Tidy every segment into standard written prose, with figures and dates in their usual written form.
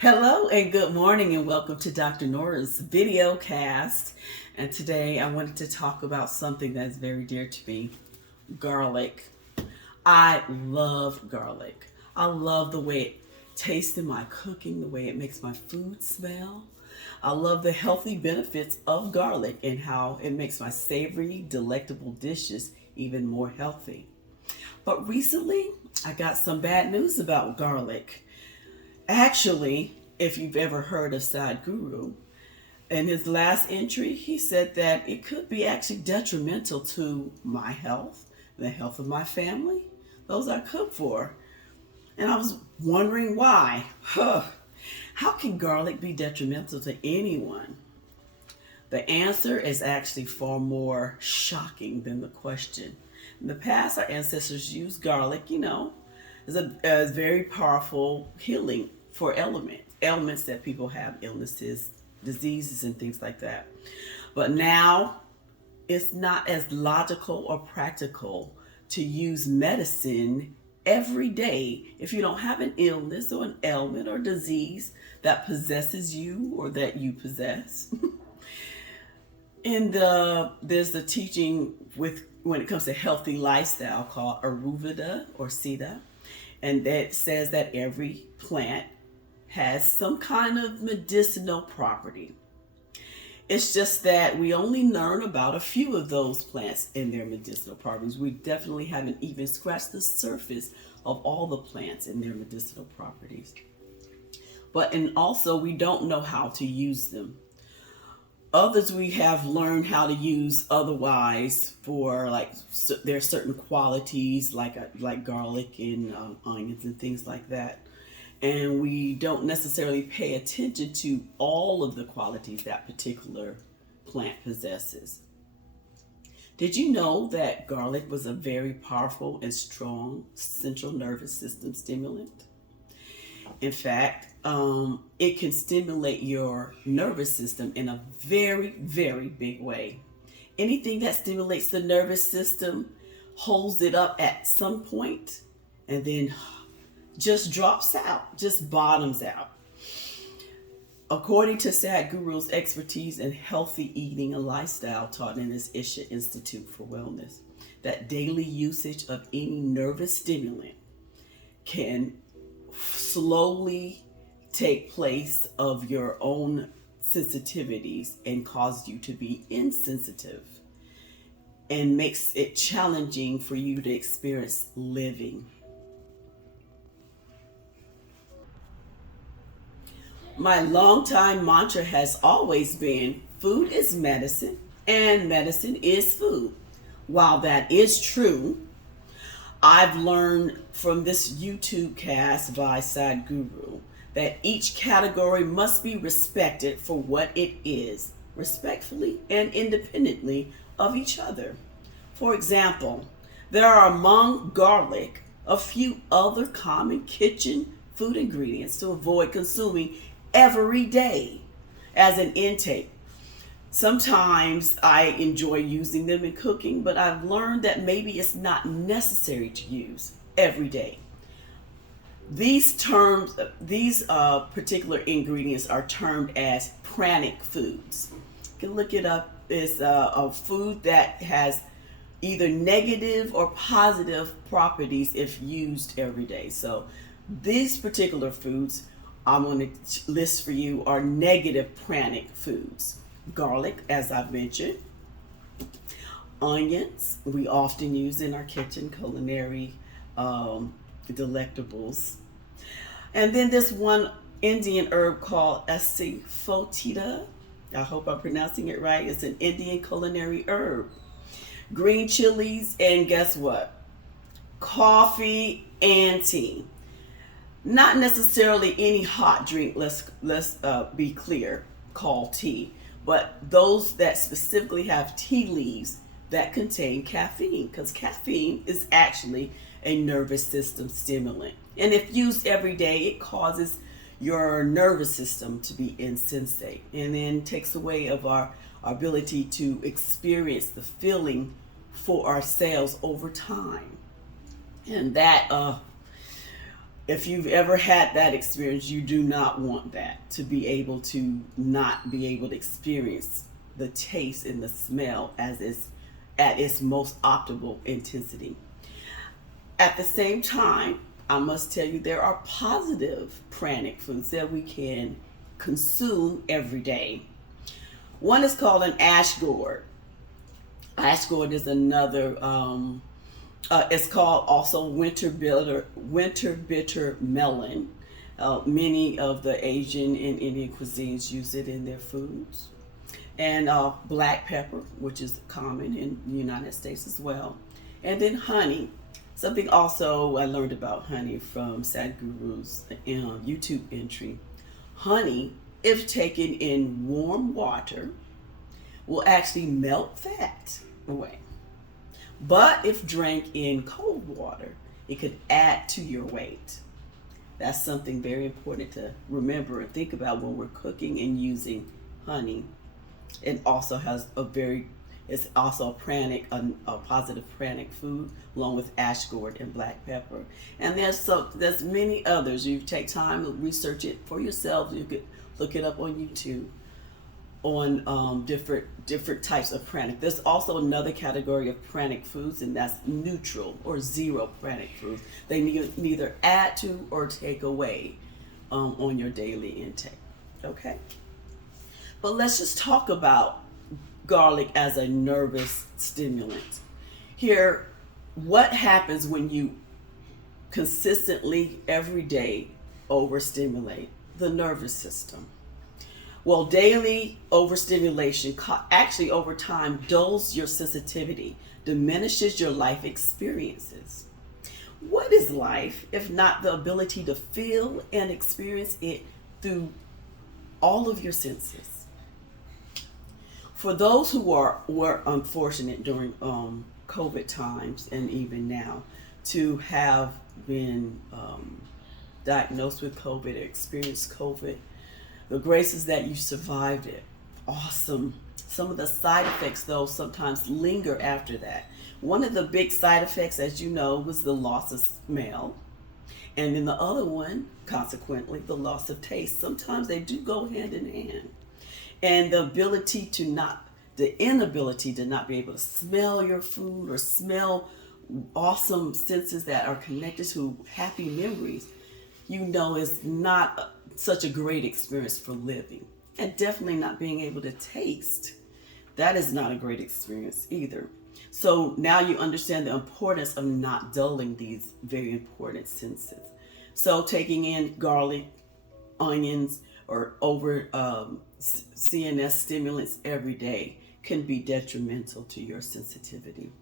Hello and good morning and welcome to Dr. Nora's video cast. And today I wanted to talk about something that's very dear to me, garlic. I love garlic. I love the way it tastes in my cooking, the way it makes my food smell. I love the healthy benefits of garlic and how it makes my savory, delectable dishes even more healthy. But recently, I got some bad news about garlic. Actually, if you've ever heard of Sadhguru, in his last entry, he said that it could be actually detrimental to my health, the health of my family, those I cook for. And I was wondering why. How can garlic be detrimental to anyone? The answer is actually far more shocking than the question. In the past, our ancestors used garlic, as very powerful healing for ailments that people have, illnesses, diseases, and things like that. But now it's not as logical or practical to use medicine every day if you don't have an illness or an ailment or disease that possesses you or that you possess. There's the teaching with when it comes to healthy lifestyle called Ayurveda or Siddha, and that says that every plant has some kind of medicinal property. It's just that we only learn about a few of those plants and their medicinal properties. We definitely haven't even scratched the surface of all the plants and their medicinal properties. And also we don't know how to use them. Others we have learned how to use otherwise for there are certain qualities like garlic and onions and things like that, and we don't necessarily pay attention to all of the qualities that particular plant possesses. Did you know that garlic was a very powerful and strong central nervous system stimulant? In fact, it can stimulate your nervous system in a very, very big way. Anything that stimulates the nervous system holds it up at some point and then just drops out, just bottoms out. According to Sadhguru's expertise in healthy eating and lifestyle taught in his Isha Institute for Wellness, that daily usage of any nervous stimulant can slowly take place of your own sensitivities and cause you to be insensitive and makes it challenging for you to experience living. My longtime mantra has always been food is medicine and medicine is food. While that is true, I've learned from this YouTube cast by Sadhguru that each category must be respected for what it is, respectfully and independently of each other. For example, there are among garlic a few other common kitchen food ingredients to avoid consuming every day as an intake. Sometimes I enjoy using them in cooking, but I've learned that maybe it's not necessary to use every day. These particular ingredients are termed as pranic foods. You can look it up. It's a food that has either negative or positive properties if used every day. So these particular foods I'm going to list for you are negative pranic foods. Garlic, as I've mentioned. Onions, we often use in our kitchen culinary delectables. And then this one Indian herb called asafoetida. I hope I'm pronouncing it right. It's an Indian culinary herb. Green chilies, and guess what? Coffee and tea. Not necessarily any hot drink, let's be clear, called tea, but those that specifically have tea leaves that contain caffeine, because caffeine is actually a nervous system stimulant. And if used every day, it causes your nervous system to be insensate and then takes away of our ability to experience the feeling for ourselves over time. And that If you've ever had that experience, you do not want that, to be able to not be able to experience the taste and the smell as it's at its most optimal intensity. At the same time, I must tell you there are positive pranic foods that we can consume every day. One is called an ash gourd. Ash gourd is another. It's called also winter bitter melon. Many of the Asian and Indian cuisines use it in their foods. And black pepper, which is common in the United States as well. And then honey. Something also I learned about honey from Sadhguru's YouTube entry. Honey, if taken in warm water, will actually melt fat away. But if drank in cold water, it could add to your weight. That's something very important to remember and think about when we're cooking and using honey. It also has it's also a positive pranic food, along with ash gourd and black pepper. And there's many others. You take time to research it for yourself. You could look it up on YouTube on different types of pranic. There's also another category of pranic foods, and that's neutral or zero pranic foods. They neither add to or take away on your daily intake. Okay? But let's just talk about garlic as a nervous stimulant. Here, what happens when you consistently every day overstimulate the nervous system? Well, daily overstimulation actually over time dulls your sensitivity, diminishes your life experiences. What is life if not the ability to feel and experience it through all of your senses? For those who were unfortunate during COVID times and even now to have been diagnosed with COVID, experienced COVID, the grace is that you survived it. Awesome. Some of the side effects, though, sometimes linger after that. One of the big side effects, as you know, was the loss of smell. And then the other one, consequently, the loss of taste. Sometimes they do go hand in hand. And the inability to not be able to smell your food or smell awesome senses that are connected to happy memories, is not such a great experience for living. And definitely not being able to taste. That is not a great experience either. So now you understand the importance of not dulling these very important senses. So taking in garlic, onions, or over CNS stimulants every day can be detrimental to your sensitivity.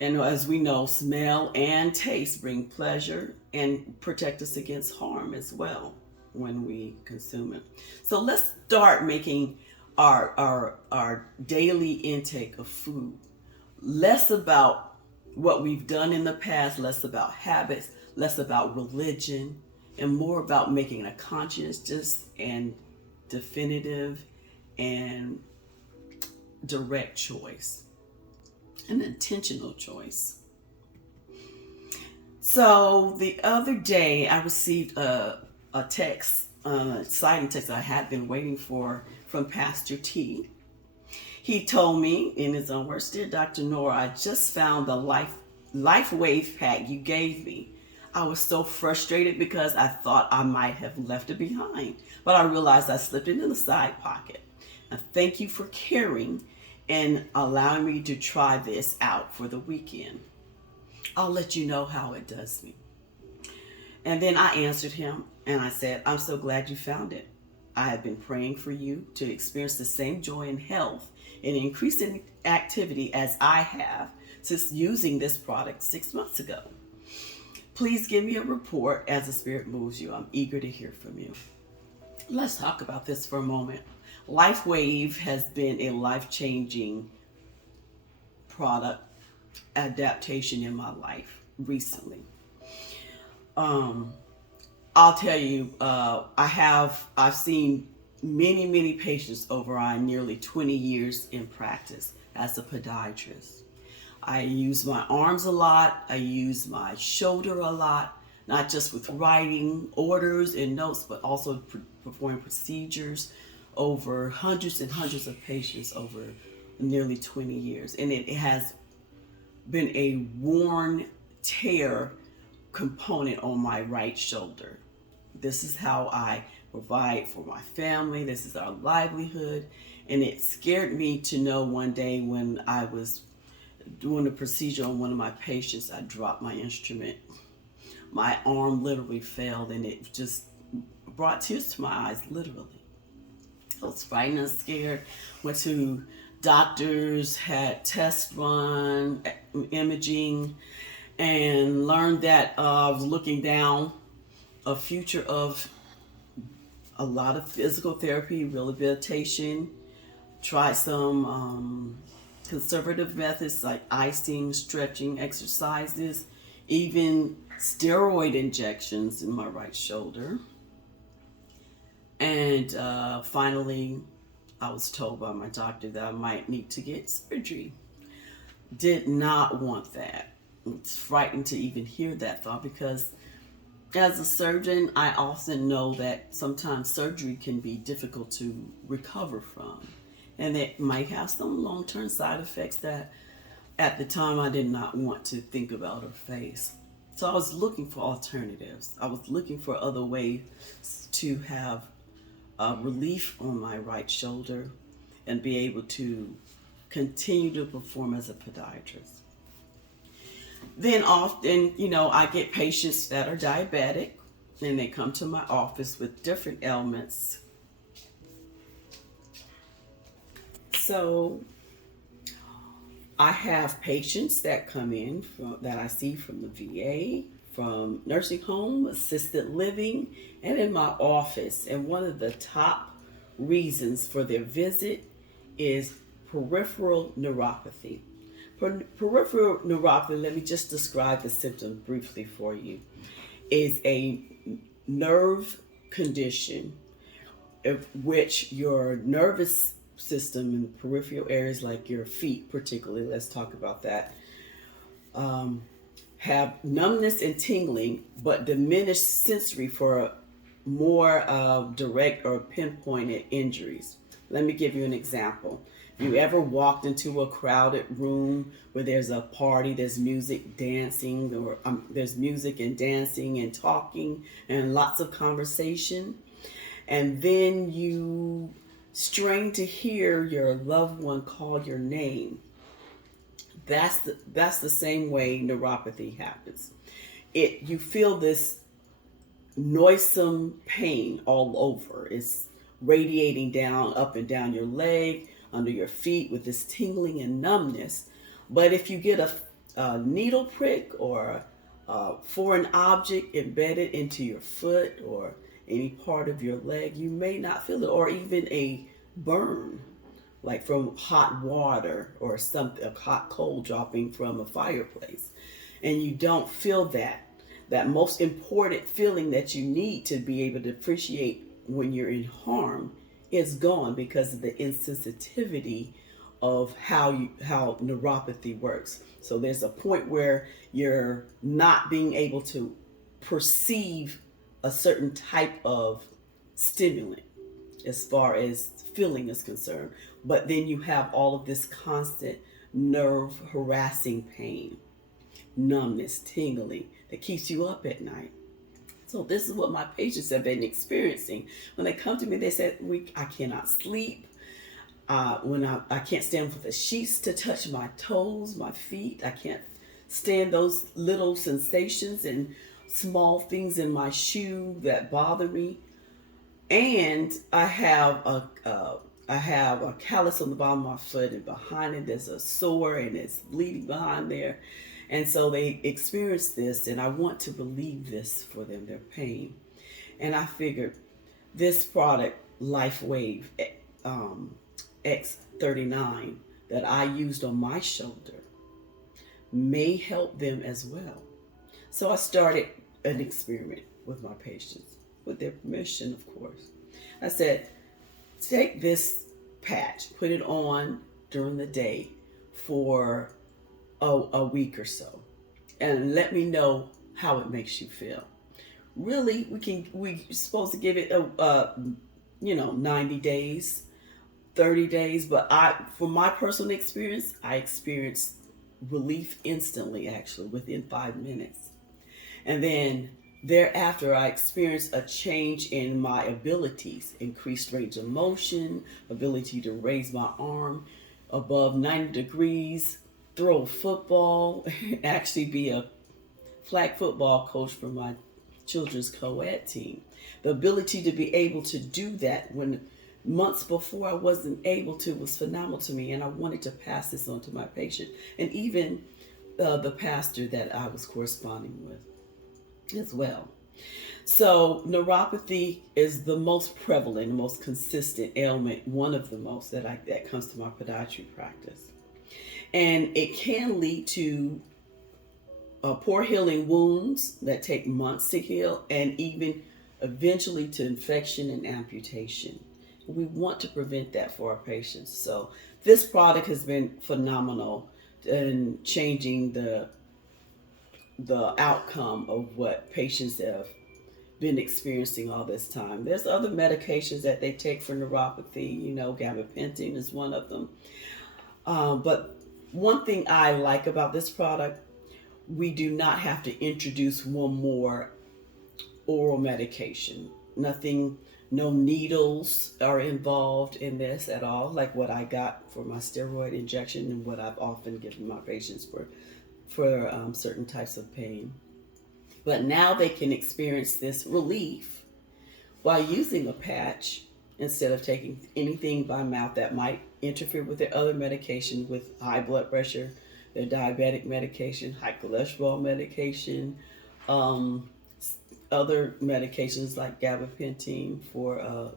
And as we know, smell and taste bring pleasure and protect us against harm as well when we consume it. So let's start making our daily intake of food less about what we've done in the past, less about habits, less about religion, and more about making a conscientious and definitive and direct choice, an intentional choice. So the other day I received a text, exciting text I had been waiting for from Pastor T. He told me in his own words, "Dear Dr. Nora, I just found the Life Wave pack you gave me. I was so frustrated because I thought I might have left it behind, but I realized I slipped it in the side pocket. And thank you for caring and allowing me to try this out for the weekend. I'll let you know how it does me." And then I answered him and I said, "I'm so glad you found it. I have been praying for you to experience the same joy and health and increasing activity as I have since using this product 6 months ago. Please give me a report as the Spirit moves you. I'm eager to hear from you." Let's talk about this for a moment. LifeWave has been a life-changing product adaptation in my life recently. I'll tell you, I've seen many patients over nearly 20 years in practice as a podiatrist. I use my arms a lot. I use my shoulder a lot, not just with writing orders and notes, but also performing procedures over hundreds and hundreds of patients over nearly 20 years. And it has been a worn tear component on my right shoulder. This is how I provide for my family. This is our livelihood. And it scared me to know one day when I was doing a procedure on one of my patients, I dropped my instrument. My arm literally failed, and it just brought tears to my eyes, literally. I was frightened and scared. Went to doctors, had tests run, imaging, and learned that I was looking down a future of a lot of physical therapy, rehabilitation. Tried some conservative methods like icing, stretching, exercises, even steroid injections in my right shoulder. And finally, I was told by my doctor that I might need to get surgery. Did not want that. It's frightening to even hear that thought, because as a surgeon, I often know that sometimes surgery can be difficult to recover from. And it might have some long-term side effects that at the time I did not want to think about or face. So I was looking for alternatives. I was looking for other ways to have relief on my right shoulder and be able to continue to perform as a podiatrist. Then often, I get patients that are diabetic, and they come to my office with different ailments. So I have patients that come in that I see from the VA, from nursing home, assisted living, and in my office. And one of the top reasons for their visit is peripheral neuropathy. Peripheral neuropathy, let me just describe the symptom briefly for you, is a nerve condition of which your nervous system in the peripheral areas, like your feet particularly, let's talk about that, have numbness and tingling, but diminished sensory for more direct or pinpointed injuries. Let me give you an example. If you ever walked into a crowded room where there's a party, there's music, dancing, or there's music and dancing and talking and lots of conversation, and then you strain to hear your loved one call your name, that's the same way neuropathy happens. You feel this noisome pain all over. It's radiating down, up and down your leg, under your feet, with this tingling and numbness. But if you get a needle prick or a foreign object embedded into your foot or any part of your leg, you may not feel it, or even a burn, like from hot water or something, a hot coal dropping from a fireplace. And you don't feel that most important feeling that you need to be able to appreciate when you're in harm is gone because of the insensitivity of how neuropathy works. So there's a point where you're not being able to perceive a certain type of stimulant as far as feeling is concerned. But then you have all of this constant nerve harassing pain, numbness, tingling that keeps you up at night. So this is what my patients have been experiencing. When they come to me, they said, I cannot sleep. When I can't stand for the sheets to touch my toes, my feet. I can't stand those little sensations and small things in my shoe that bother me. And I have a callus on the bottom of my foot, and behind it there's a sore and it's bleeding behind there. And so they experience this, and I want to relieve this for them, their pain. And I figured this product, LifeWave X39, that I used on my shoulder may help them as well. So I started an experiment with my patients, with their permission, of course. I said, take this patch, put it on during the day for a week or so, and let me know how it makes you feel. Really, we supposed to give it 90 days, 30 days, but from my personal experience, I experienced relief instantly, actually within 5 minutes. And then thereafter, I experienced a change in my abilities, increased range of motion, ability to raise my arm above 90 degrees, throw a football, actually be a flag football coach for my children's co-ed team. The ability to be able to do that when months before I wasn't able to was phenomenal to me, and I wanted to pass this on to my patient and even the pastor that I was corresponding with as well. So neuropathy is the most prevalent, the most consistent ailment, one of the most that comes to my podiatry practice, and it can lead to poor healing wounds that take months to heal, and even eventually to infection and amputation. We want to prevent that for our patients. So this product has been phenomenal in changing the outcome of what patients have been experiencing all this time. There's other medications that they take for neuropathy. Gabapentin is one of them. But one thing I like about this product, we do not have to introduce one more oral medication. Nothing, no needles are involved in this at all, like what I got for my steroid injection and what I've often given my patients for certain types of pain. But now they can experience this relief while using a patch instead of taking anything by mouth that might interfere with their other medication, with high blood pressure, their diabetic medication, high cholesterol medication, um, other medications like gabapentin for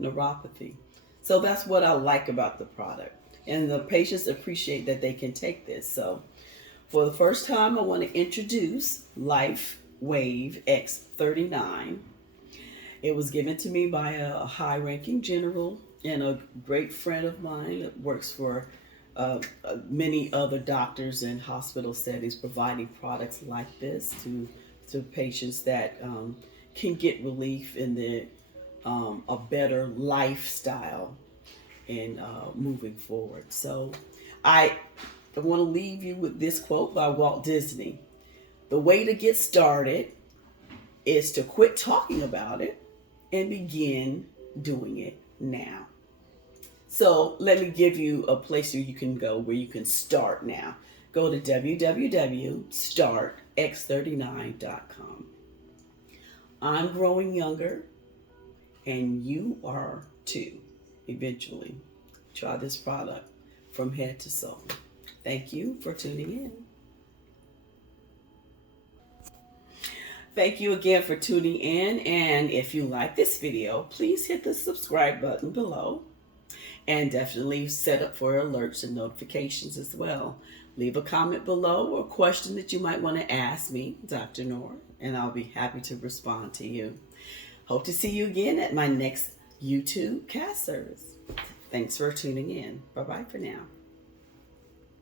neuropathy. So that's what I like about the product. And the patients appreciate that they can take this. So for the first time, I want to introduce Life Wave X39. It was given to me by a high-ranking general and a great friend of mine that works for many other doctors and hospital settings, providing products like this to patients that can get relief in a better lifestyle in moving forward. So I want to leave you with this quote by Walt Disney. The way to get started is to quit talking about it and begin doing it now. So let me give you a place where you can go, where you can start now. Go to www.startx39.com. I'm growing younger, and you are too, eventually. Try this product from head to soul. Thank you for tuning in. Thank you again for tuning in. And if you like this video, please hit the subscribe button below. And definitely set up for alerts and notifications as well. Leave a comment below or a question that you might want to ask me, Dr. Nora, and I'll be happy to respond to you. Hope to see you again at my next YouTube cast service. Thanks for tuning in. Bye-bye for now.